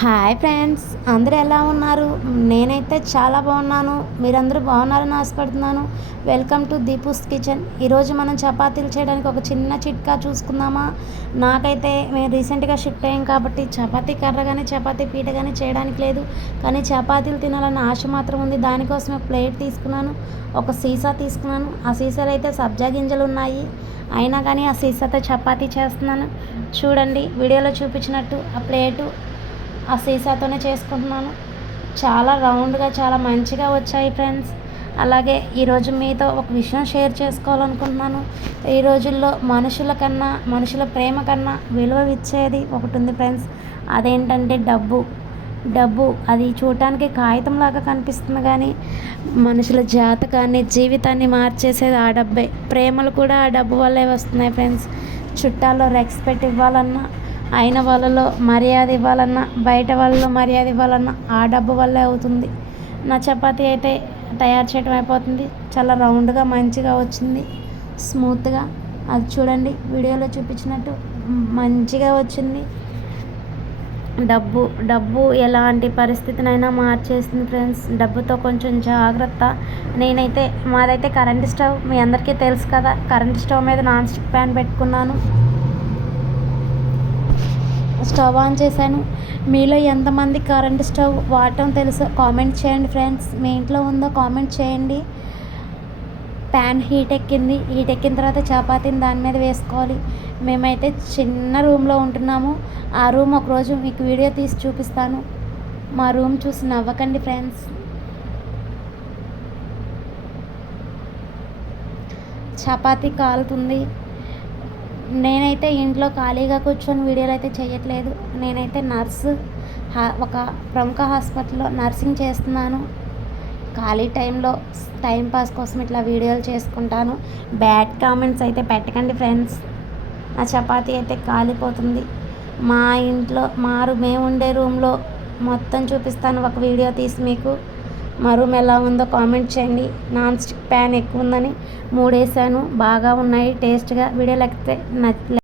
Hi friends, అందరూ ఎలా ఉన్నారు? నేనైతే చాలా బాగున్నాను. మీరందరూ బాగున్నారని ఆశపడుతున్నాను. Welcome to Deepu's kitchen. ఈరోజు మనం చపాతీలు చేయడానికి ఒక చిన్న చిట్కా చూసుకుందామా? నాకైతే మేము రీసెంట్గా షిఫ్ట్ అయ్యాం కాబట్టి చపాతీ కర్ర కానీ చపాతీ పీట కానీ చేయడానికి లేదు. కానీ చపాతీలు తినాలన్న ఆశ మాత్రం ఉంది. దానికోసం ఒక ప్లేట్ తీసుకున్నాను, ఒక సీసా తీసుకున్నాను. ఆ సీసాలో అయితే సబ్జా గింజలు ఉన్నాయి. అయినా కానీ ఆ సీసాతో చపాతీ చేస్తున్నాను. చూడండి, వీడియోలో చూపించినట్టు ఆ ప్లేటు ఆ సీసాతోనే చేసుకుంటున్నాను. చాలా రౌండ్గా చాలా మంచిగా వచ్చాయి ఫ్రెండ్స్. అలాగే ఈరోజు మీతో ఒక విషయం షేర్ చేసుకోవాలనుకుంటున్నాను. ఈ రోజుల్లో మనుషుల ప్రేమ కన్నా విలువ ఇచ్చేది ఒకటి ఉంది ఫ్రెండ్స్. అదేంటంటే డబ్బు. అది చూడటానికి కాగితంలాగా కనిపిస్తుంది, కానీ మనుషుల జాతకాన్ని జీవితాన్ని మార్చేసేది ఆ డబ్బే. ప్రేమలు కూడా ఆ డబ్బు వల్లే వస్తున్నాయి ఫ్రెండ్స్. చుట్టాల్లో రెస్పెక్ట్ ఇవ్వాలన్నా, అయిన వాళ్ళలో మర్యాద ఇవ్వాలన్నా, బయట వాళ్ళలో మర్యాద ఇవ్వాలన్నా ఆ డబ్బు వల్లే అవుతుంది. నా చపాతీ అయితే తయారు చేయడం అయిపోతుంది. చాలా రౌండ్గా మంచిగా వచ్చింది, స్మూత్గా. అది చూడండి, వీడియోలో చూపించినట్టు మంచిగా వచ్చింది. డబ్బు ఎలాంటి పరిస్థితినైనా మార్చేస్తుంది ఫ్రెండ్స్. డబ్బుతో కొంచెం జాగ్రత్త. మాదైతే కరెంట్ స్టవ్, మీ అందరికీ తెలుసు కదా. కరెంట్ స్టవ్ మీద నాన్ స్టిక్ ప్యాన్ పెట్టుకున్నాను. స్టవ్ ఆన్ చేశాను. మీలో ఎంతమంది కరెంట్ స్టవ్ వాడటం తెలుసో కామెంట్ చేయండి ఫ్రెండ్స్. మీ ఇంట్లో ఉందో కామెంట్ చేయండి. ప్యాన్ హీట్ ఎక్కిన తర్వాత చపాతీని దాని మీద వేసుకోవాలి. మేమైతే చిన్న రూమ్లో ఉంటున్నాము. ఆ రూమ్ ఒకరోజు మీకు వీడియో తీసి చూపిస్తాను. మా రూమ్ చూసి నవ్వకండి ఫ్రెండ్స్. చపాతీ కాలుతుంది. నేనైతే ఇంట్లో ఖాళీగా కూర్చొని వీడియోలు అయితే చేయట్లేదు. నేనైతే ఒక ప్రముఖ హాస్పిటల్లో నర్సింగ్ చేస్తున్నాను. ఖాళీ టైంలో టైంపాస్ కోసం ఇట్లా వీడియోలు చేసుకుంటాను. బ్యాడ్ కామెంట్స్ అయితే పెట్టకండి ఫ్రెండ్స్. నా చపాతీ అయితే కాలిపోతుంది. మేము ఉండే రూమ్లో మొత్తం చూపిస్తాను ఒక వీడియో తీసి మీకు. మా రూమ్ ఎలా ఉందో కామెంట్ చేయండి. నాన్ స్టిక్ ప్యాన్ ఎక్కువ ఉందని 3 వేసాను, బాగా ఉన్నాయి టేస్ట్గా. వీడియో లేకపోతే